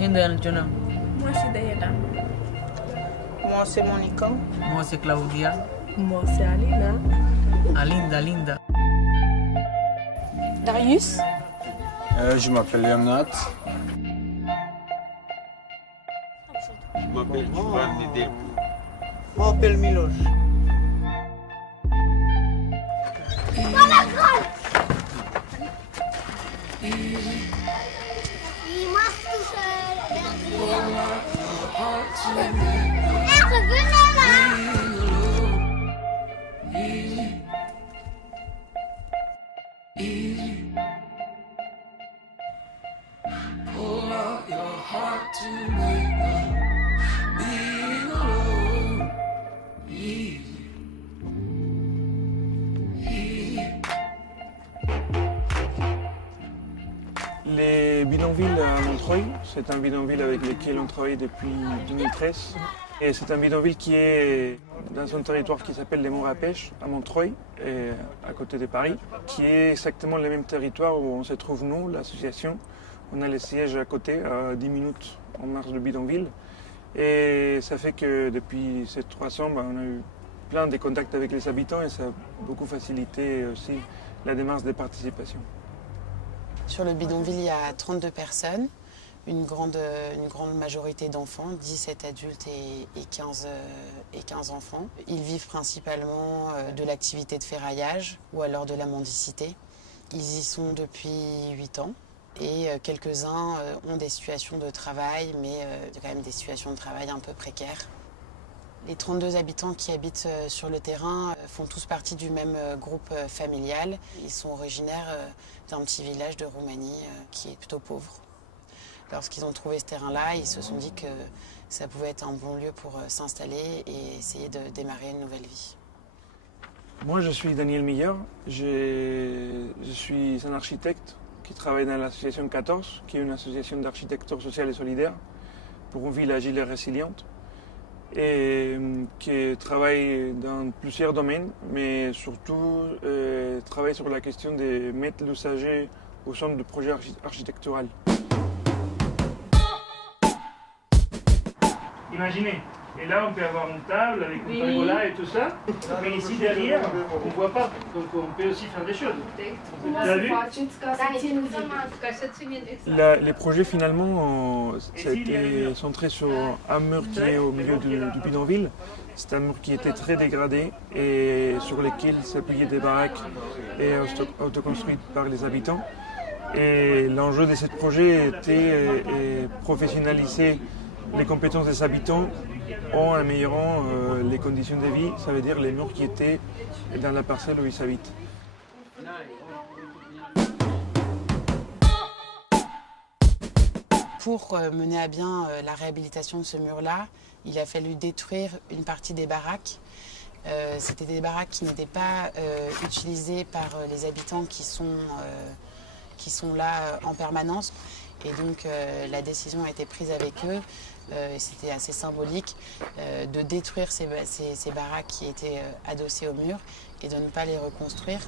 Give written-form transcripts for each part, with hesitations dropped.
Moi, c'est Diana. Moi, c'est Monica. Moi, c'est Claudia. Moi, c'est Alina. Linda. Darius. Je m'appelle Yamnat. Je m'appelle Giovanni Delpo. Je m'appelle Miloš. Les bidonvilles à Montreuil, c'est un bidonville avec lequel on travaille depuis 2013. Et c'est un bidonville qui est dans un territoire qui s'appelle les Monts à Pêche, à Montreuil, et à côté de Paris, qui est exactement le même territoire où on se trouve nous, l'association. On a le siège à côté, à 10 minutes en marche du bidonville. Et ça fait que depuis ces 3 ans, on a eu plein de contacts avec les habitants et ça a beaucoup facilité aussi la démarche de participation. Sur le bidonville, il y a 32 personnes, une grande majorité d'enfants, 17 adultes et 15 enfants. Ils vivent principalement de l'activité de ferraillage ou alors de la mendicité. Ils y sont depuis 8 ans et quelques-uns ont des situations de travail, mais quand même des situations de travail un peu précaires. Les 32 habitants qui habitent sur le terrain font tous partie du même groupe familial. Ils sont originaires d'un petit village de Roumanie qui est plutôt pauvre. Lorsqu'ils ont trouvé ce terrain-là, ils se sont dit que ça pouvait être un bon lieu pour s'installer et essayer de démarrer une nouvelle vie. Moi, je suis Daniel Miller. Je suis un architecte qui travaille dans l'association 14, qui est une association d'architecture sociale et solidaire pour une ville agile et résiliente, et qui travaille dans plusieurs domaines, mais surtout travaille sur la question de mettre l'usager au centre du projet architectural. Imaginez, et là on peut avoir une table avec une pergola et tout ça, mais ici derrière on ne voit pas, donc on peut aussi faire des choses. Tu as vu? Les projets finalement, ça a été centré sur un mur qui est au milieu du bidonville. C'est un mur qui était très dégradé et sur lequel s'appuyaient des baraques et autoconstruites par les habitants. Et l'enjeu de ce projet était professionnaliser les compétences des habitants en améliorant les conditions de vie, ça veut dire les murs qui étaient dans la parcelle où ils habitent. Pour mener à bien la réhabilitation de ce mur-là, il a fallu détruire une partie des baraques. C'était des baraques qui n'étaient pas utilisées par les habitants qui sont là en permanence. Et donc la décision a été prise avec eux, c'était assez symbolique, de détruire ces baraques qui étaient adossées au mur et de ne pas les reconstruire.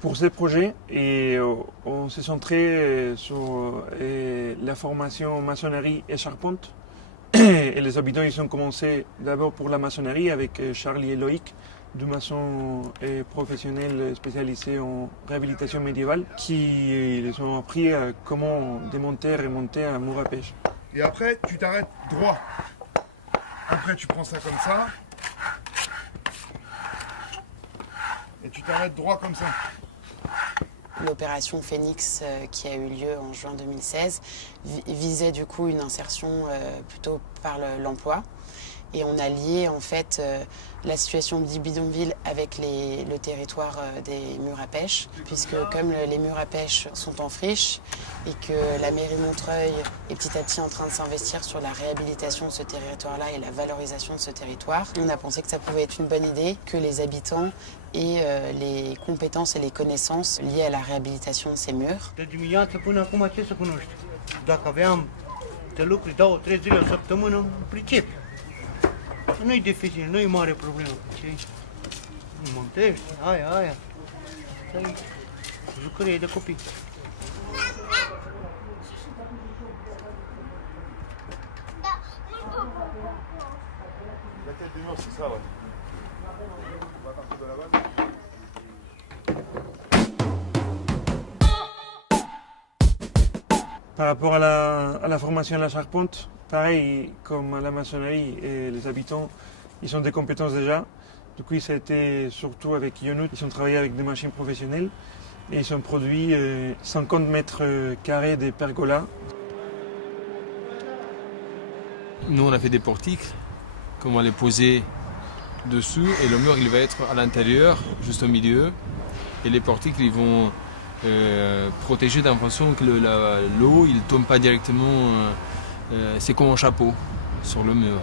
Pour ces projets, on s'est centré sur la formation maçonnerie et charpente. Et les habitants ils ont commencé d'abord pour la maçonnerie avec Charlie et Loïc, deux maçons professionnels spécialisés en réhabilitation médiévale, qui les ont appris à comment démonter et remonter un mur à pêche. Et après, tu t'arrêtes droit. Après, tu prends ça comme ça. Et tu t'arrêtes droit comme ça. L'opération Phoenix qui a eu lieu en juin 2016 visait du coup une insertion plutôt par l'emploi. Et on a lié en fait la situation du bidonville avec le territoire des murs à pêche, puisque comme les murs à pêche sont en friche et que la mairie Montreuil est petit à petit en train de s'investir sur la réhabilitation de ce territoire-là et la valorisation de ce territoire, on a pensé que ça pouvait être une bonne idée que les habitants aient les compétences et les connaissances liées à la réhabilitation de ces murs. De dimineață până acum ce să cunoști? Dacă aveam de lucruri 2-3 zile o săptămână, pricep. Nu-i dificil, nu-i mare problemă. Ce? Montești, aia. Jucărie de copii. La tête du mur, c'est ça, ouais. On va partir de là-bas. Par rapport à la formation à la charpente, pareil comme à la maçonnerie et les habitants, ils ont des compétences déjà. Du coup, ça a été surtout avec Yonout, ils ont travaillé avec des machines professionnelles et ils ont produit 50 mètres carrés de pergolas. Nous, on a fait des portiques qu'on va les poser dessus et le mur, il va être à l'intérieur, juste au milieu. Et les portiques, ils vont protéger d'une façon que l'eau ne tombe pas directement. C'est comme un chapeau sur le mur.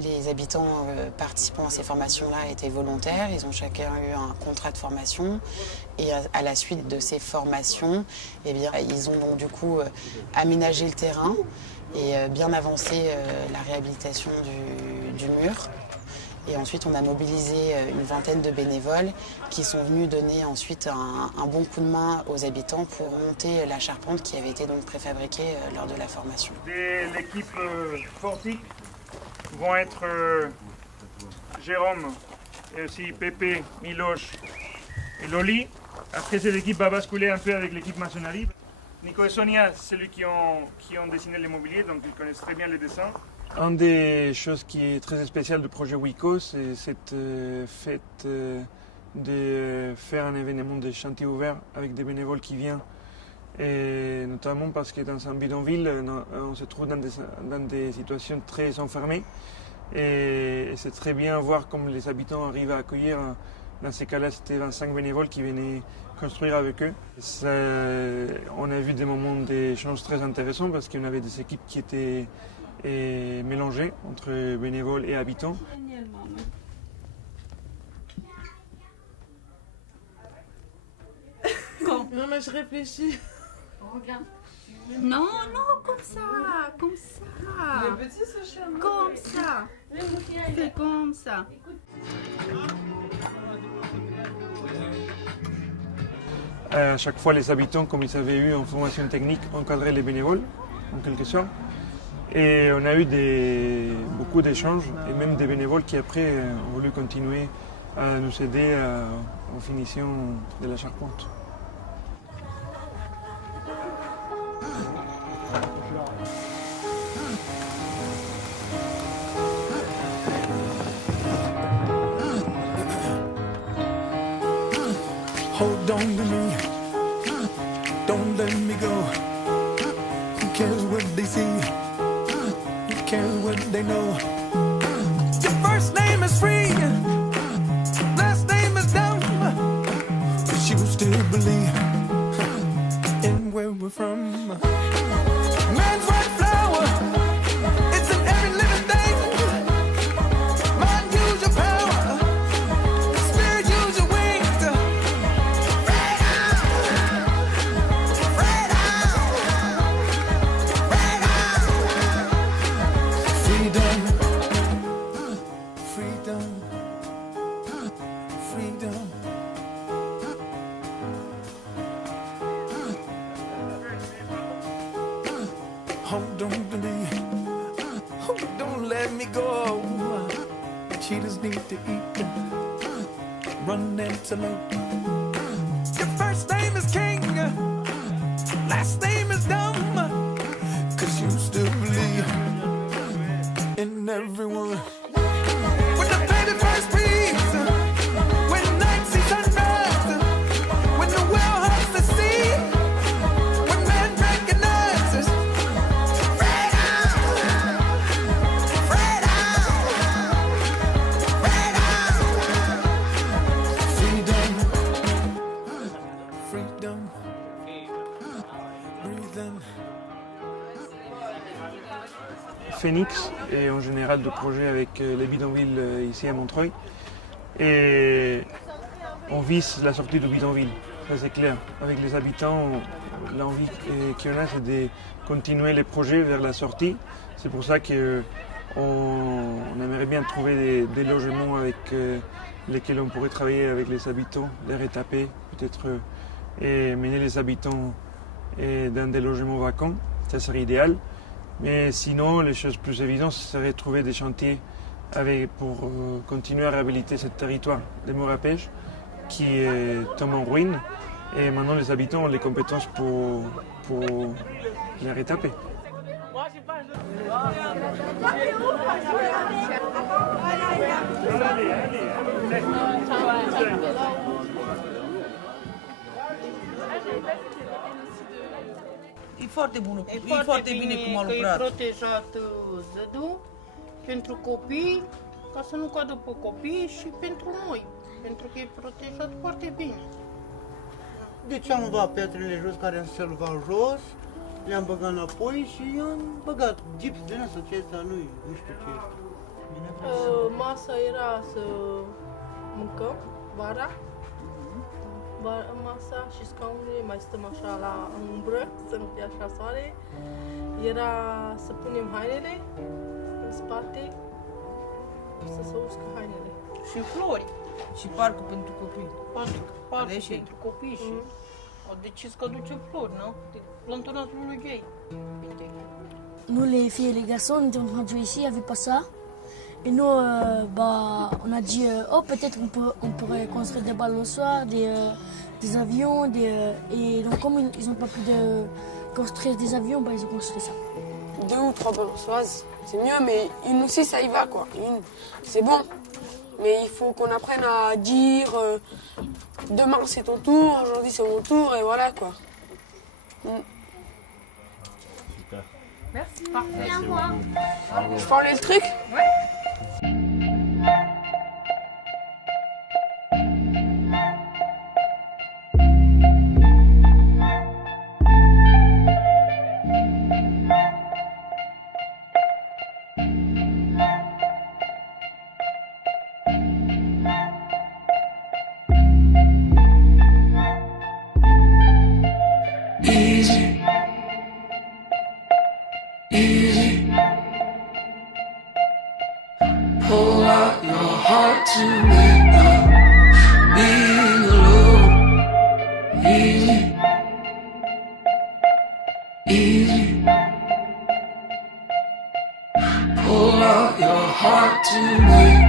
Les habitants participant à ces formations-là étaient volontaires, ils ont chacun eu un contrat de formation et à la suite de ces formations, eh bien, ils ont donc du coup aménagé le terrain et bien avancé la réhabilitation du mur. Et ensuite, on a mobilisé une vingtaine de bénévoles qui sont venus donner ensuite un bon coup de main aux habitants pour monter la charpente qui avait été donc préfabriquée lors de la formation. L'équipe portique vont être Jérôme et aussi Pépé, Miloche et Loli. Après, cette équipe va basculer un peu avec l'équipe maçonnerie. Nico et Sonia, c'est ceux qui ont dessiné les mobiliers, donc ils connaissent très bien les dessins. Une des choses qui est très spéciale du projet WICO, c'est cette fête de faire un événement de chantier ouvert avec des bénévoles qui viennent. Et notamment parce que dans un bidonville, on se trouve dans des situations très enfermées. Et c'est très bien voir comment les habitants arrivent à accueillir. Dans ces cas-là, c'était 25 bénévoles qui venaient construire avec eux. On a vu des moments d'échange très intéressants parce qu'on avait des équipes qui étaient mélangées entre bénévoles et habitants. Non, mais je réfléchis. Regarde. Non, comme ça. Le petit ce chien. Comme ça. C'est comme ça. À chaque fois, les habitants, comme ils avaient eu en formation technique, encadraient les bénévoles, en quelque sorte. Et on a eu beaucoup d'échanges, et même des bénévoles qui après ont voulu continuer à nous aider aux finitions de la charpente. Hold on to me, don't let me go. Who cares what they see? Who cares what they know? Your first name is free, last name is dumb, but you still believe in where we're from. Man's white flower, it's in every living thing. Mind, use your power, spirit, use your wings. Hold on to me, oh, don't let me go. Cheetahs need to eat, run antelope. Your first name is King, last name is Dumb, 'cause you still believe in everyone. When the baby first speaks, when night sees sunrise, when the whale hugs the sea, when man recognizes freedom, freedom, freedom, freedom, breathing. Phoenix et en général de projets avec les bidonvilles ici à Montreuil. Et on vise la sortie du bidonville, ça c'est clair. Avec les habitants, l'envie qu'il y en a, c'est de continuer les projets vers la sortie. C'est pour ça qu'on aimerait bien trouver des logements avec lesquels on pourrait travailler avec les habitants, les retaper peut-être et mener les habitants dans des logements vacants. Ça serait idéal. Mais sinon, les choses plus évidentes, ce serait de trouver des chantiers pour continuer à réhabiliter ce territoire des Maures à Pêche qui tombe en ruine. Et maintenant, les habitants ont les compétences pour les retaper. E foarte bună, e foarte bine cum a lucrat. Că e protejat zădul pentru copii, ca să nu cadă pe copii și pentru noi, pentru că e protejat foarte bine. Deci am luat pietrele jos care se lua jos, le-am băgat înapoi și am băgat gips din asta, ce asta nu știu ce este. Masa era să mâncăm vara, masa și scaunele, mai stăm așa la umbră, să nu fie așa soare. Era să punem hainele în spate, să se uscă hainele. Și flori. Și parcul pentru copii. Parcul pentru copii și au decis că duce flori, non? Plantonatul lui gay. Nous, les filles et les garçons, on était en train de jouer ici, il n'y avait pas ça. Et nous, on a dit, oh, peut-être on pourrait construire des balançoires, des avions. Et donc, comme ils n'ont pas pu construire des avions, ils ont construit ça. 2 ou 3 balançoires, c'est mieux, mais une aussi, ça y va, quoi. Une, c'est bon. Mais il faut qu'on apprenne à dire, demain c'est ton tour, aujourd'hui c'est mon tour, et voilà, quoi. Super. Merci. Parfait. À moi. Je peux enlever le truc? Ouais. Easy, easy. Pull out your heart to make up being alone. Easy, easy. Pull out your heart to make